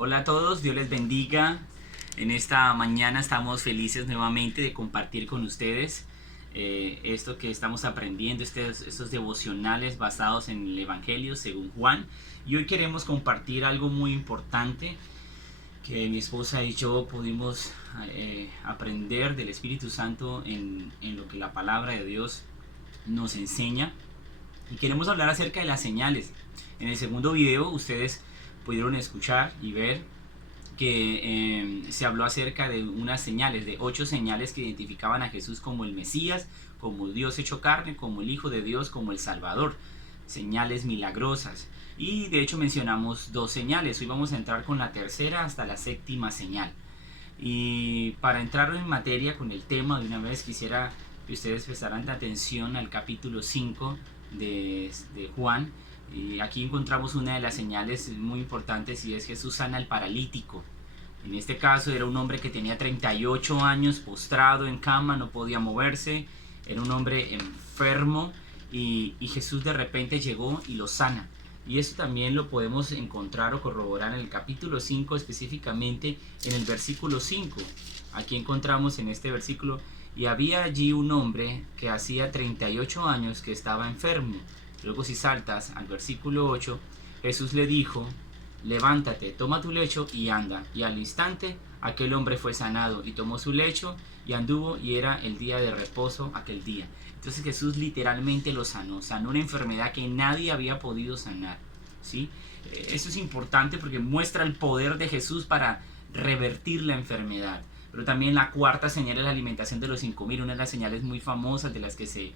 Hola a todos, Dios les bendiga. En esta mañana estamos felices nuevamente de compartir con ustedes esto que estamos aprendiendo, estos devocionales basados en el Evangelio según Juan. Y hoy queremos compartir algo muy importante que mi esposa y yo pudimos aprender del Espíritu Santo en lo que la palabra de Dios nos enseña. Y queremos hablar acerca de las señales. En el segundo video ustedes pudieron escuchar y ver que se habló acerca de unas señales, de 8 señales que identificaban a Jesús como el Mesías, como Dios hecho carne, como el Hijo de Dios, como el Salvador. Señales milagrosas. Y de hecho mencionamos 2 señales. Hoy vamos a entrar con la tercera hasta la séptima señal. Y para entrar en materia con el tema de una vez, quisiera que ustedes prestaran atención al capítulo 5 de Juan. Y aquí encontramos una de las señales muy importantes, y es Jesús sana al paralítico. En este caso era un hombre que tenía 38 años postrado en cama, no podía moverse, era un hombre enfermo, y Jesús de repente llegó y lo sana. Y eso también lo podemos encontrar o corroborar en el capítulo 5, específicamente en el versículo 5. Aquí encontramos en este versículo: y había allí un hombre que hacía 38 años que estaba enfermo. Luego, si saltas al versículo 8, Jesús le dijo: levántate, toma tu lecho y anda. Y al instante aquel hombre fue sanado y tomó su lecho y anduvo, y era el día de reposo aquel día. Entonces Jesús literalmente lo sanó una enfermedad que nadie había podido sanar, ¿sí? Eso es importante porque muestra el poder de Jesús para revertir la enfermedad. Pero también la cuarta señal es la alimentación de los 5,000, una de las señales muy famosas de las que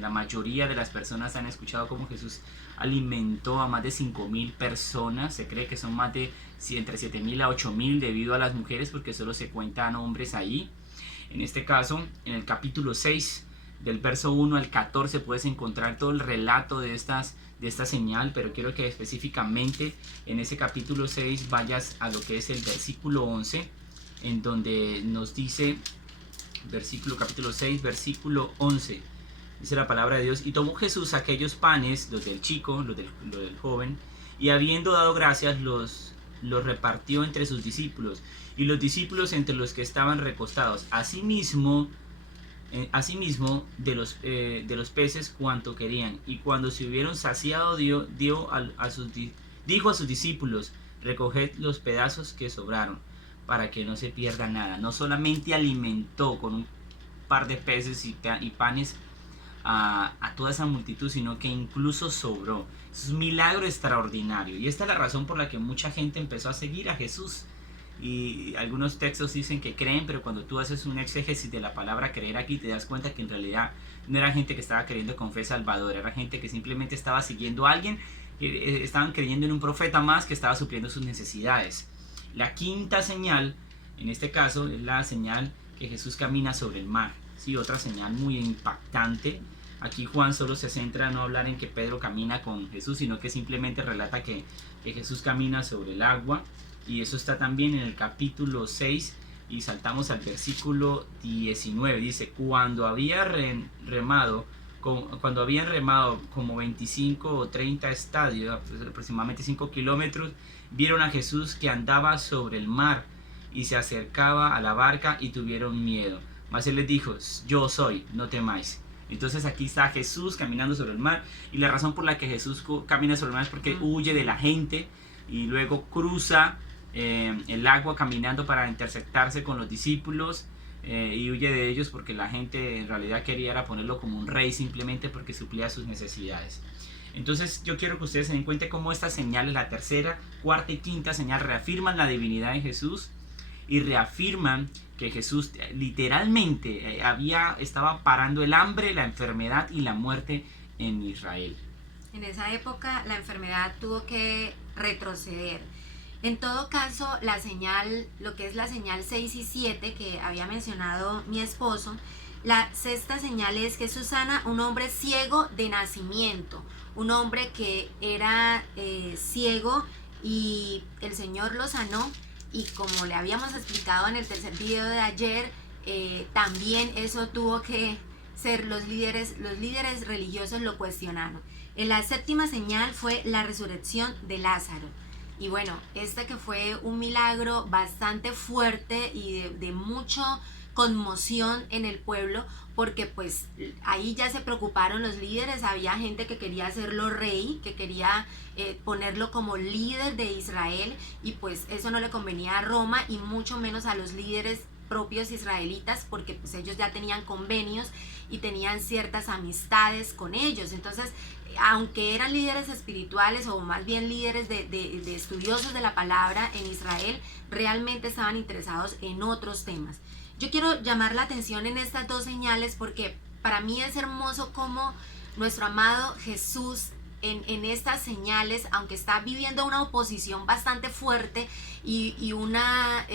la mayoría de las personas han escuchado, cómo Jesús alimentó a más de 5,000 personas. Se cree que son más de entre 7,000 a 8,000 debido a las mujeres, porque solo se cuentan hombres ahí. En este caso, en el capítulo 6, del verso 1 al 14, puedes encontrar todo el relato de esta señal, pero quiero que específicamente en ese capítulo 6 vayas a lo que es el versículo 11, en donde nos dice, capítulo 6, versículo 11, dice la palabra de Dios: y tomó Jesús aquellos panes, los del chico, los del joven, y habiendo dado gracias, los repartió entre sus discípulos, y los discípulos entre los que estaban recostados. Asimismo de los peces cuanto querían. Y cuando se hubieron saciado, dijo a sus discípulos: recoged los pedazos que sobraron, para que no se pierda nada. No solamente alimentó con un par de peces y panes a toda esa multitud, sino que incluso sobró. Es un milagro extraordinario, y esta es la razón por la que mucha gente empezó a seguir a Jesús. Y algunos textos dicen que creen, pero cuando tú haces un exégesis de la palabra creer aquí, te das cuenta que en realidad no era gente que estaba creyendo con fe salvadora, era gente que simplemente estaba siguiendo a alguien, que estaban creyendo en un profeta más que estaba supliendo sus necesidades. La quinta señal, en este caso, es la señal que Jesús camina sobre el mar. Sí, otra señal muy impactante. Aquí Juan solo se centra en no hablar en que Pedro camina con Jesús, sino que simplemente relata que Jesús camina sobre el agua. Y eso está también en el capítulo 6, y saltamos al versículo 19. Dice: cuando habían remado como 25 o 30 estadios, aproximadamente 5 kilómetros, vieron a Jesús que andaba sobre el mar y se acercaba a la barca, y tuvieron miedo. Mas él les dijo: yo soy, no temáis. Entonces aquí está Jesús caminando sobre el mar, y la razón por la que Jesús camina sobre el mar es porque huye de la gente, y luego cruza el agua caminando para interceptarse con los discípulos, y huye de ellos porque la gente en realidad quería era ponerlo como un rey, simplemente porque suplía sus necesidades. Entonces yo quiero que ustedes se den cuenta cómo estas señales, la tercera, cuarta y quinta señal, reafirman la divinidad de Jesús, y reafirman que Jesús literalmente estaba parando el hambre, la enfermedad y la muerte en Israel. En esa época la enfermedad tuvo que retroceder. En todo caso, lo que es la señal 6 y 7 que había mencionado mi esposo, la sexta señal es Jesús sana un hombre ciego de nacimiento, un hombre que era ciego, y el Señor lo sanó. Y como le habíamos explicado en el tercer video de ayer, también eso tuvo que ser, los líderes religiosos lo cuestionaron. En la séptima señal fue la resurrección de Lázaro. Y bueno, este que fue un milagro bastante fuerte y de mucho conmoción en el pueblo, porque pues ahí ya se preocuparon los líderes, había gente que quería hacerlo rey, que quería ponerlo como líder de Israel, y pues eso no le convenía a Roma y mucho menos a los líderes propios israelitas, porque pues ellos ya tenían convenios y tenían ciertas amistades con ellos. Entonces, aunque eran líderes espirituales o más bien líderes de estudiosos de la palabra en Israel, realmente estaban interesados en otros temas. Yo quiero llamar la atención en estas dos señales porque para mí es hermoso cómo nuestro amado Jesús en estas señales, aunque está viviendo una oposición bastante fuerte y una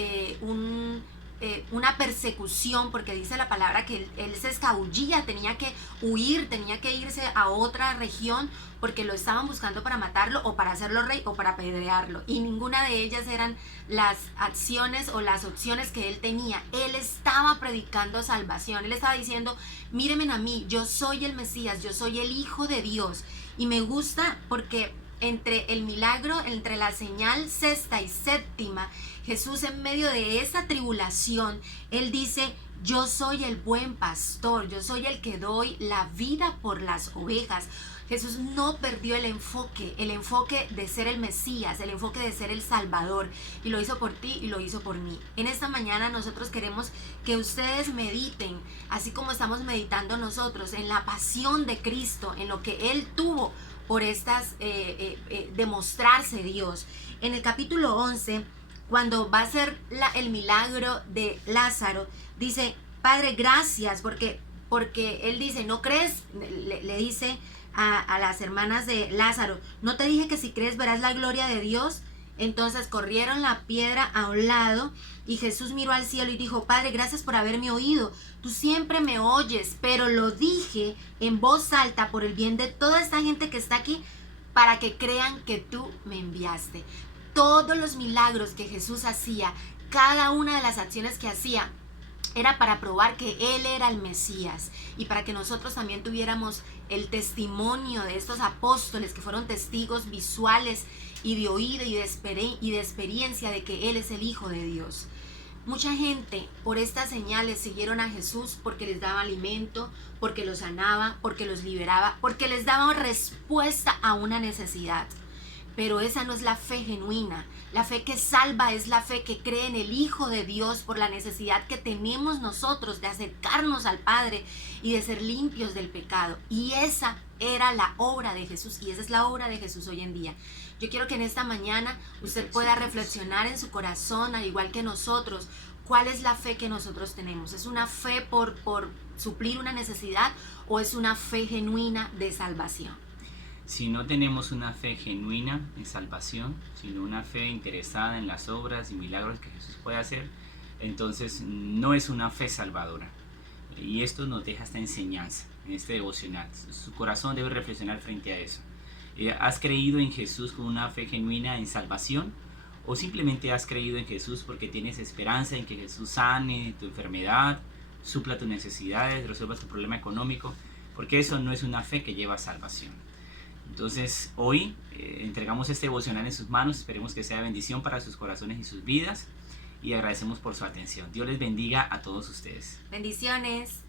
persecución, porque dice la palabra que él se escabullía, tenía que huir, tenía que irse a otra región porque lo estaban buscando para matarlo o para hacerlo rey o para apedrearlo, y ninguna de ellas eran las acciones o las opciones que él tenía. Él estaba predicando salvación, él estaba diciendo: mírenme a mí, yo soy el Mesías, yo soy el Hijo de Dios. Y me gusta porque entre el milagro, entre la señal sexta y séptima, Jesús en medio de esa tribulación, él dice: yo soy el buen pastor, yo soy el que doy la vida por las ovejas. Jesús no perdió el enfoque de ser el Mesías, el enfoque de ser el Salvador, y lo hizo por ti y lo hizo por mí. En esta mañana nosotros queremos que ustedes mediten, así como estamos meditando nosotros, en la pasión de Cristo, en lo que Él tuvo por demostrarse Dios. En el capítulo 11, cuando va a ser el milagro de Lázaro, dice: Padre, gracias, porque él dice: ¿no crees? Le dice a las hermanas de Lázaro: ¿no te dije que si crees verás la gloria de Dios? Entonces corrieron la piedra a un lado y Jesús miró al cielo y dijo: Padre, gracias por haberme oído. Tú siempre me oyes, pero lo dije en voz alta por el bien de toda esta gente que está aquí, para que crean que tú me enviaste. Todos los milagros que Jesús hacía, cada una de las acciones que hacía, era para probar que Él era el Mesías, y para que nosotros también tuviéramos el testimonio de estos apóstoles que fueron testigos visuales y de oído y de experiencia de que Él es el Hijo de Dios. Mucha gente por estas señales siguieron a Jesús porque les daba alimento, porque los sanaba, porque los liberaba, porque les daba respuesta a una necesidad. Pero esa no es la fe genuina. La fe que salva es la fe que cree en el Hijo de Dios por la necesidad que tenemos nosotros de acercarnos al Padre y de ser limpios del pecado. Y esa era la obra de Jesús, y esa es la obra de Jesús hoy en día. Yo quiero que en esta mañana usted pueda reflexionar en su corazón, al igual que nosotros, cuál es la fe que nosotros tenemos. ¿Es una fe por suplir una necesidad o es una fe genuina de salvación? Si no tenemos una fe genuina en salvación, sino una fe interesada en las obras y milagros que Jesús puede hacer, entonces no es una fe salvadora. Y esto nos deja esta enseñanza en este devocional. Su corazón debe reflexionar frente a eso. ¿Has creído en Jesús con una fe genuina en salvación? ¿O simplemente has creído en Jesús porque tienes esperanza en que Jesús sane tu enfermedad, supla tus necesidades, resuelva tu problema económico? Porque eso no es una fe que lleva a salvación. Entonces hoy entregamos este devocional en sus manos, esperemos que sea bendición para sus corazones y sus vidas, y agradecemos por su atención. Dios les bendiga a todos ustedes. Bendiciones.